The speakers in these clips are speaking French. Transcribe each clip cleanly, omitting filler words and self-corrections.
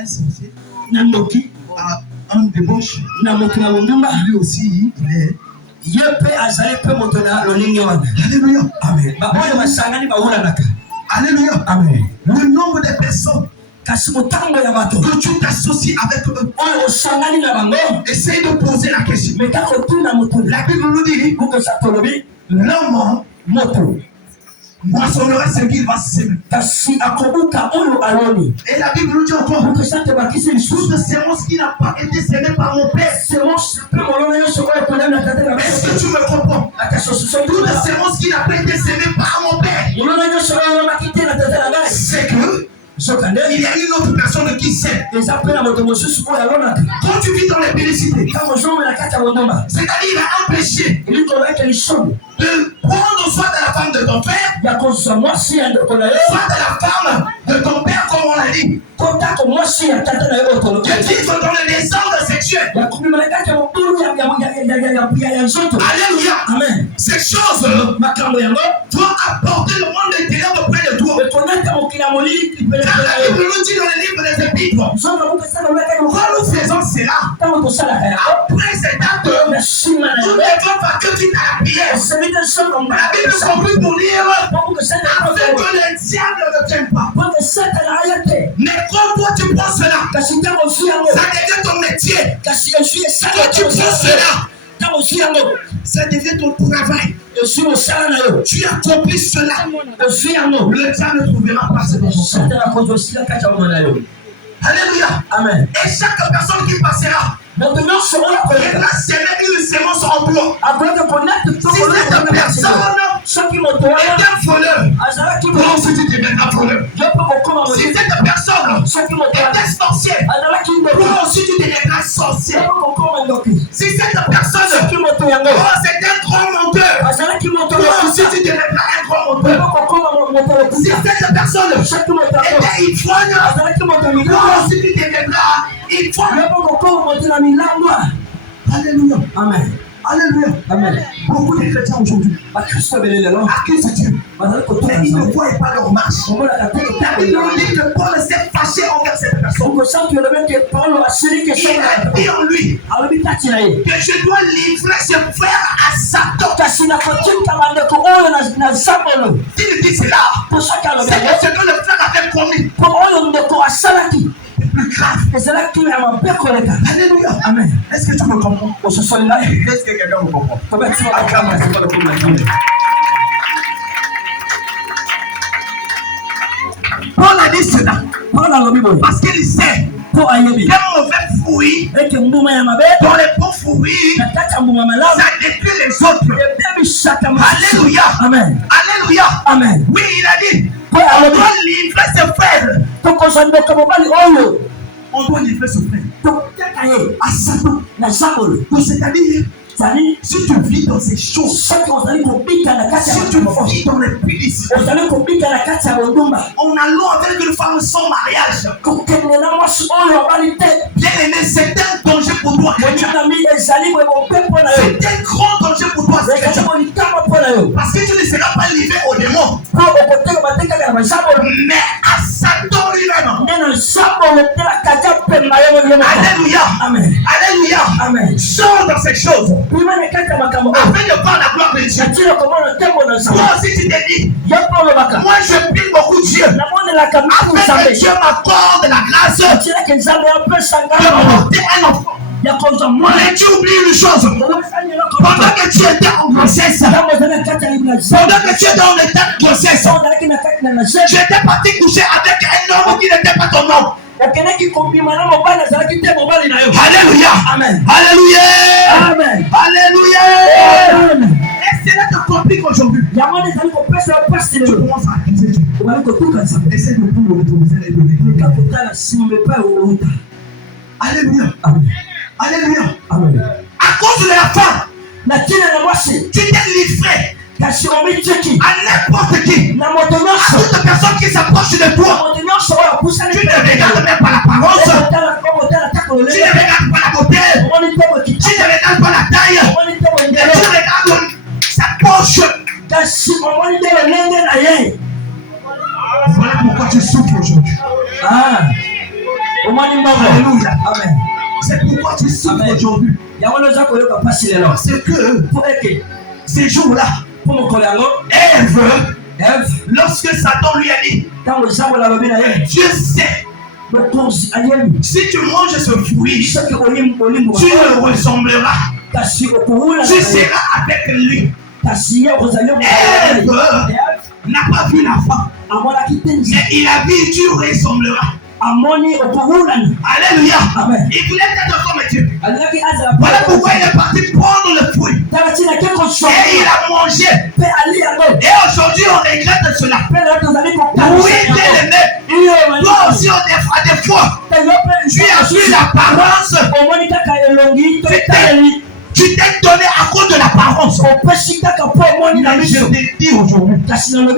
un sorcier, à un débauche, lui aussi, il est. Alléluia. Amen. Alléluia. Amen. Le nombre de personnes que tu t'associes avec eux, essaye de poser la question. La Bible nous dit, l'homme moissonnera ce qu'il va s'aimer. Et la Bible nous dit encore, toute sémence qui n'a pas été sémée par mon Père. Est-ce que tu me comprends? Toute sémence qui n'a pas été sémée par mon Père, c'est que il y a une autre personne qui sait. Quand tu vis dans les félicités, c'est-à-dire il a empêché de prendre soin de la femme de ton père, soit de la femme de ton père, comme on l'a dit. Que vivre dans les désordres sexuels. Alléluia. Amen. Ces choses doivent apporter le monde intérieur auprès de toi. Car la Bible nous dit dans les livres des Épîtres, quand nous faisons cela, après cette date, nous ne devons pas que tu n'as la prière. La Bible conclut pour dire, afin que le diable ne t'aime pas. Mais quand toi tu prends cela, ça devient ton métier. Quand tu prends cela, ça devient ton travail. Tu accomplis cela. Le diable ne trouvera pas ce besoin. Alléluia. Amen. Et chaque personne qui passera viendra semer une sémence en toi. Si cette personne est un voleur, toi aussi tu deviendras voleur. Si cette personne est un sorcier, toi aussi tu deviendras sorcier. Si cette personne c'est un grand menteur, toi aussi tu deviendras un grand menteur. Si cette personne était ivrogne, toi aussi tu deviendras ivrogne. Alléluia. Amen. Alléluia. Amen. Beaucoup de chrétiens aujourd'hui accusent Dieu. Mais ils ne voient pas leur marche. Ils nous disent que Paul s'est fâché envers cette personne. Il a dit en lui que je dois livrer ce frère à Satan. S'il dit cela, c'est que ce que le frère avait commis. Plus grave. Alléluia. Amen. Est-ce que tu me comprends? Est-ce que quelqu'un me comprend? Paul a dit cela parce qu'il sait qu'un mauvais fruit dans les bons fruits, ça détruit les autres. Alléluia. Amen. Alléluia. Amen. Oui, il a dit on doit livrer ce frère. On doit livrer ce frère à Satan. C'est-à-dire, si tu vis dans ces choses, si tu vis dans les pénises, en allant avec une femme sans mariage, bien aimé, c'est un danger pour toi. C'est un grand danger pour toi. Parce que tu ne seras pas livré au démon, mais à Satan lui-même. Alléluia. Amen. Alléluia. Amen. Sors dans ces choses afin de voir la gloire de Dieu. Toi aussi tu te dis, moi je prie beaucoup Dieu afin que Dieu m'accorde la grâce de porter un enfant. Mais tu oublies une chose. Pendant que tu étais en grossesse, pendant que tu étais en état de grossesse, tu étais parti coucher avec un homme qui n'était pas ton homme. Alléluia. Amen. Alléluia. Amen. Alléluia. Et c'est là que tu compliques aujourd'hui. Tu commences à accuser Dieu. Essaye de tout le retourner et de régler. Alléluia. Amen. Alléluia. Amen. À cause de la faim, tu t'es livré à n'importe qui, à toute personne qui s'approche de toi. Tu ne regardes même pas l'apparence, tu ne regardes pas la beauté, tu ne regardes pas la taille, et tu regardes sa poche. Voilà pourquoi tu souffres aujourd'hui. Alléluia. Amen. C'est pourquoi tu souffres aujourd'hui. Parce que ces jours-là, Ève, lorsque Satan lui a dit, Dieu sait, si tu manges ce fruit, tu le ressembleras. Tu seras avec lui. Ève n'a pas vu la femme, mais il a vu, tu ressembleras. Alléluia. Amen. Il voulait être comme Dieu. Voilà pourquoi il est parti prendre le fruit. Et il a mangé. Et aujourd'hui on regrette cela. Oui, bien aimé. Toi aussi à des fois, tu as vu l'apparence. Tu t'es donné à cause de l'apparence. Mais je te dis aujourd'hui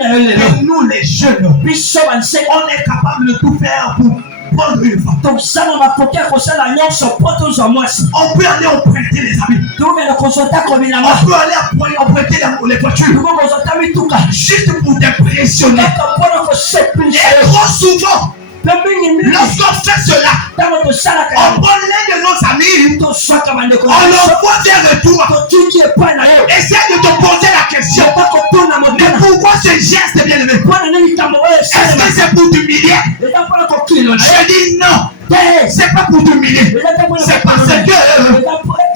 que nous les jeunes, on est capable de tout faire pour prendre une femme. On peut aller emprunter les amis. On peut aller emprunter les voitures. Juste pour t'impressionner. Et trop souvent, lorsqu'on fait cela, on prend l'un de nos amis, on l'envoie vers toi. Essaye de te poser la question. Mais pourquoi ce geste, bien aimé? Est-ce que c'est pour t'humilier? Je dis non. C'est pas pour t'humilier. C'est parce que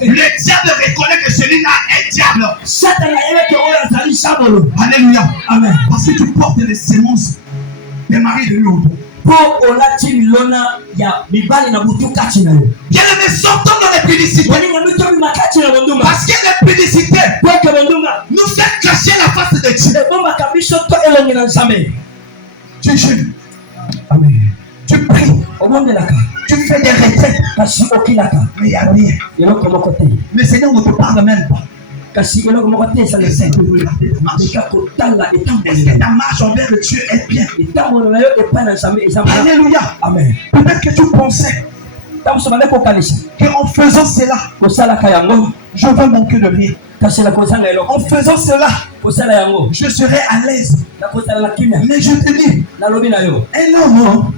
le diable reconnaît que celui-là est diable. Alléluia. Amen. Parce que tu portes les sémences des maris de l'autre. Bien aimé, sortons dans les publicités. Parce que les publicités nous fait cacher la face de Dieu. Tu jeûnes. Amen. Tu pries. Tu fais des retraites. Mais il n'y a rien. Le Seigneur ne te parle même pas. Est-ce que ta marche envers le Dieu est bien? Alléluia. Amen. Peut-être que tu pensais qu'en faisant cela, je vais manquer de rien. En faisant cela, je serai à l'aise. Mais je te dis, un homme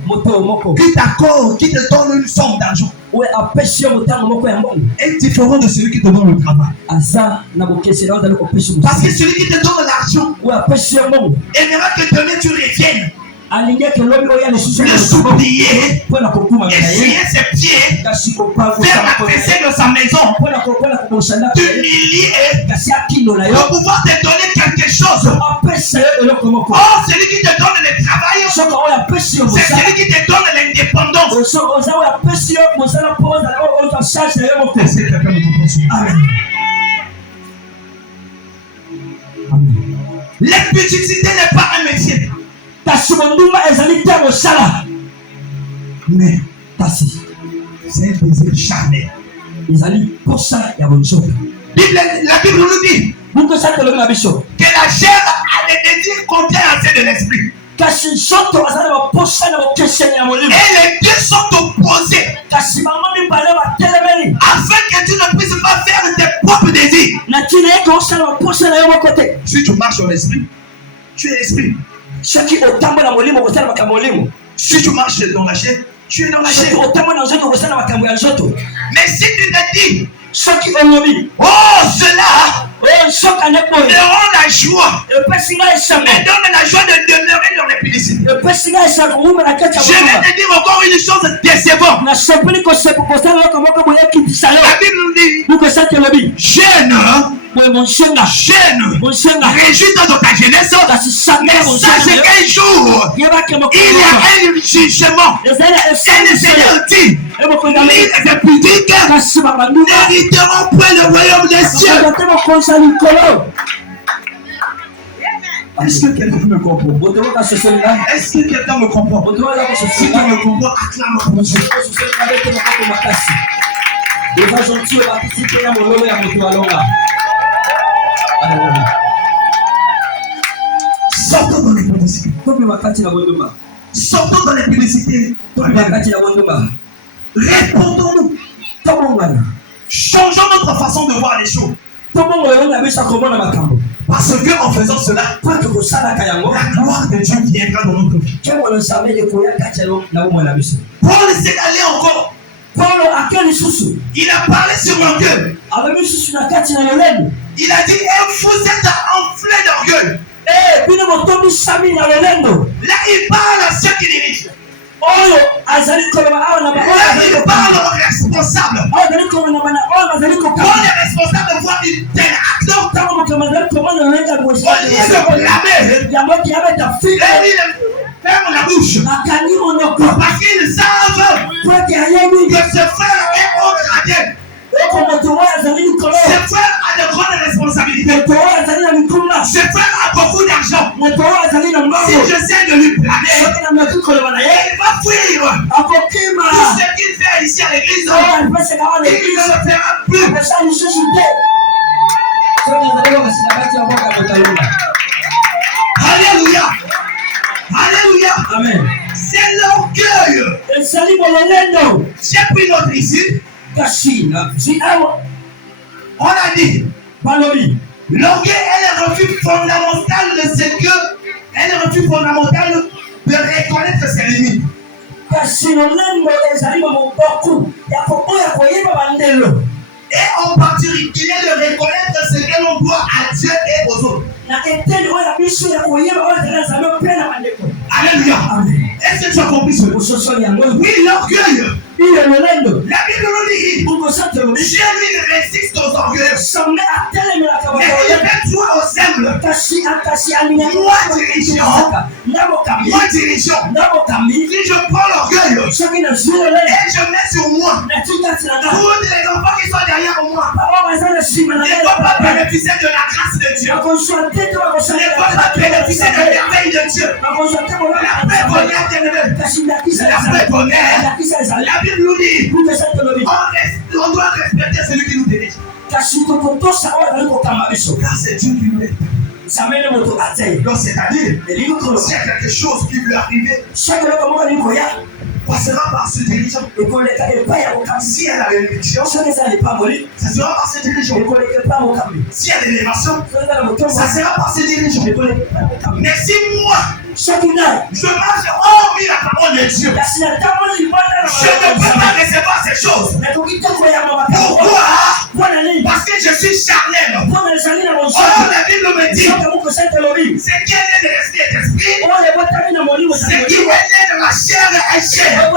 qui te donne une somme d'argent est différent de celui qui te donne le travail. Parce que celui qui te donne l'argent aimera que demain tu reviennes. Le soublier, essuyer ses pieds, faire la vaisselle de sa maison, t'humilier pour pouvoir te donner quelque chose. Oh, celui qui te donne le travail, c'est celui qui te donne l'indépendance. Amen. L'explicité n'est pas un métier. Mais c'est un désir charnel. La Bible nous dit que la chair a des désirs contraires à ceux de l'esprit. Et les deux sont opposés. Afin que tu ne puisses pas faire tes propres désirs. Si tu marches dans l'esprit, tu es esprit. Si tu marches dans la chair, tu es dans la chair. Mais si tu te dis, oh, cela me rend la joie, me donne la joie de demeurer dans les publicités. Je vais te dire encore une chose décevante. La Bible nous dit, jeune, réjouis-toi dans ta jeunesse, mais sache qu'un jour, il y a un jugement. Et le Seigneur dit, ni les impudiques n'hériteront point le royaume des cieux. Est-ce que quelqu'un me comprend? Est-ce que quelqu'un me comprend? Si tu me comprends, acclame pour Dieu. Sortons dans les publicités. Sortons dans les publicités. Répondons-nous. Changeons notre façon de voir les choses. Parce que en faisant cela, la gloire de Dieu viendra dans notre vie. Paul s'est allé encore. Il a parlé sur l'orgueil. Il a dit, vous êtes enflés d'orgueil. Là, il parle à ceux qui dirigent. Là, il parle aux responsables. Quand les responsables voient une telle action, au lieu de blâmer, ils ferment la bouche. Parce qu'ils savent que ce frère est au gradé. Ce frère a de grandes responsabilités. Ce frère a beaucoup d'argent. Si j'essaie de lui blâmer, il va fuir. Tout ce qu'il fait ici à l'église, il ne le fera plus. Alléluia. Alléluia. Amen. C'est l'orgueil. J'ai pris notre ici. On a dit, l'orgueil est le refus fondamental de ce que, est le refus fondamental de reconnaître ses limites. Et en particulier de reconnaître ce que l'on doit à Dieu et aux autres. Alléluia. Est-ce que tu as compris cela? Oui, l'orgueil. La Bible nous dit, Dieu lui résiste aux orgueilleux. Mais il fait toi aux humbles. Moi dirigeant. Si je prends l'orgueil et je mets sur moi, tous les enfants qui sont derrière moi ne vont pas bénéficier de la grâce de Dieu. Ne vont pas bénéficier de la merveille de Dieu. La paix bonheur bien-aimé. La paix bonheur. La Bible nous dit, on doit respecter celui qui nous dirige. Car c'est Dieu qui nous aide. Donc c'est-à-dire, s'il y a quelque chose qui veut arriver, passera par ce dirigeant. Si elle a l'élection, ça sera par ce dirigeant. Si elle a l'élévation, ça sera par ce dirigeant. Mais si moi, je marche hormis la parole de Dieu, je ne peux pas recevoir ces choses. Pourquoi? Parce que je suis charnel. Or la Bible me dit, c'est qui est né de l'esprit est esprit, c'est qui est né de la chair est chair.